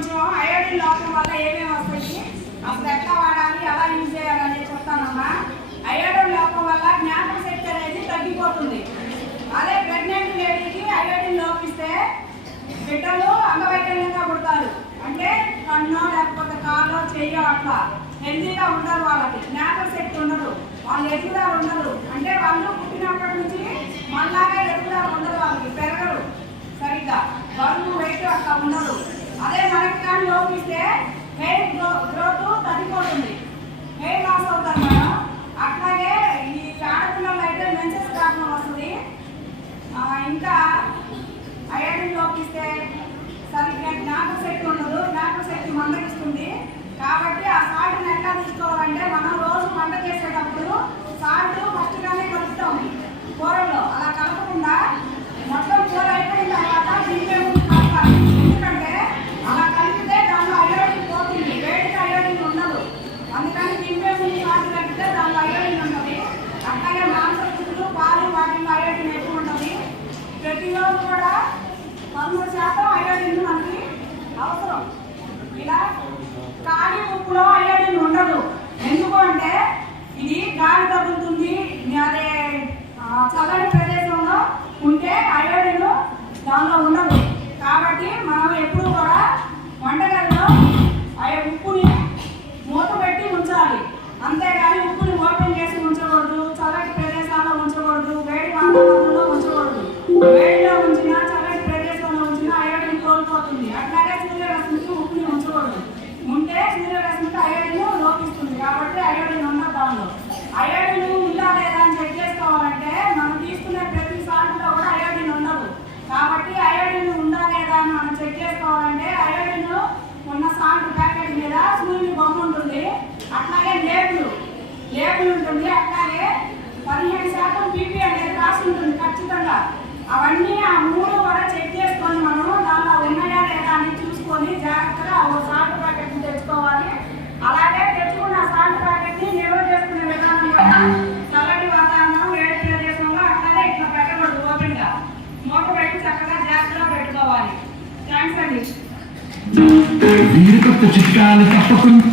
కొంచెం అయోడిన్ లోపం వల్ల ఏమేమి వస్తాయి, అసలు ఎట్లా వాడాలి, ఎలా యూజ్ చేయాలని చెప్తానమ్మా. అయోడిన్ లోపం వల్ల జ్ఞాపక శక్తి అనేది తగ్గిపోతుంది. అదే ప్రెగ్నెంట్ లేడీకి అయోడిన్ లోపిస్తే బిడ్డలు అంగవైకల్యంగా పుడతారు. అంటే కన్నో లేకపోతే కాలో చెయ్యో అట్లా హెల్తీగా ఉండరు, వాళ్ళకి జ్ఞాపక శక్తి ఉండదు, వాళ్ళు ఎదుగుదల ఉండదు. అంటే వాళ్ళు పుట్టినప్పటి నుంచి మళ్ళాగా ఎదుగుదల ఉండదు, వాళ్ళకి పెరగరు సరిగ్గా, బరువు వెయిట్ అట్లా ఉండదు. అదే మనకి కానీ లోపిస్తే హెయిర్ గ్రోత్ తగ్గిపోతుంది, హెయిర్ లాస్ అవుతారు మేడం. అట్లాగే ఈ ఆడపిల్లలు అయితే మెన్సెస్ ప్రాబ్లం వస్తుంది. ఇంకా అయోడిన్ లోపిస్తే సరిగ్గా జ్ఞాపక శక్తి ఉండదు, జ్ఞాపక శక్తి మందగిస్తుంది. కాబట్టి ఆ సాల్ట్ని ఎట్లా తీసుకోవాలంటే మనం రోజు వంట చేసేటప్పుడు సాల్ట్ ఫస్ట్గానే కలుపుతాం కూరల్లో, అలా కలపకుండా మొత్తం కూర అయిపోయిన తర్వాత దింపే ముందు కలపాలి. ఎందుకంటే అలా కలిపితే దాంట్లో అయోడిన్ పోతుంది, వేడికి అయోడిన్ ఉండదు. అందుకని దింపే ముందు సాల్ట్ కలిపితే దాంట్లో అయోడిన్ ఉంటుంది. అట్లాగే మాంసకృతులు, పాలు, వాటిల్లో అయోడిన్ ఎక్కువ ఉంటుంది. ప్రతిరోజు కూడా 13% అయోడిన్ మనకి అవసరం. ఇలా కాలి ఉప్పులో అయోడిన్ ఉండదు. ఎందుకు అంటే ఇది గాలి తగులుతుంది, అదే చల్లని ప్రదేశంలో ఉంటే అయోడిన్ దానిలో ఉండదు. కాబట్టి మనం ఎప్పుడు కూడా వంటగదిలో ఉప్పుని మూత పెట్టి ఉంచాలి, అంతేగాని ఉప్పుని ఓపెన్ చేసి ఉంచకూడదు, చల్లటి ప్రదేశాల్లో ఉంచకూడదు, వేడి వాతావరణంలో ఉంచకూడదు. వేడిలో ఉంచినా చల్లటి ప్రదేశంలో ఉంచినా అయోడిన్ కోల్పోతుంది. అట్లాగే సూర్యరశ్మికి ఉప్పుని ఉంచకూడదు, ఉంటే సూర్యరశ్మికి అయోడిన్ లోపిస్తుంది. కాబట్టి అయోడిన్ ఉండదు దానిలో. అయోడిన్ ఉందా లేదా అని చెక్ చేసుకోవాలంటే మనం తీసుకునే ప్రతి సాల్ట్లో కూడా అయోడిన్ ఉండదు. కాబట్టి అయోడిన్ ఉందా లేదా అని మనం చెక్ చేసుకోవాలంటే అయోడిన్ ఉన్న సాల్ట్ ప్యాకెట్ మీద సూర్యుని బొమ్మ ఉంటుంది, అట్లాగే లేబుల్ ఉంటుంది, అట్లాగే 15% బీపీ అనేది రాసి ఉంటుంది ఖచ్చితంగా. అవన్నీ ఆ 3 కూడా చెక్ చేసుకొని మనం దానిలో ఉన్నాయా లేదా అని చూసుకొని జాగ్రత్తగా ఓ సాల్ట్ ప్యాకెట్ని తెచ్చుకోవాలి. అలాగే తెచ్చుకున్న సాల్ట్ ప్యాకెట్ని నిల్వ చేసుకునే విధానం కూడా చల్లటి వాతావరణం, వేడి ప్రదేశంలో అట్లాగే ఇట్లా పెట్టకూడదు, ఓపెన్గా మూత పెట్టి చక్కగా జాగ్రత్తగా పెట్టుకోవాలి. థ్యాంక్స్ అండి. వీరికొత్త చిట్కాలు తప్పకుండా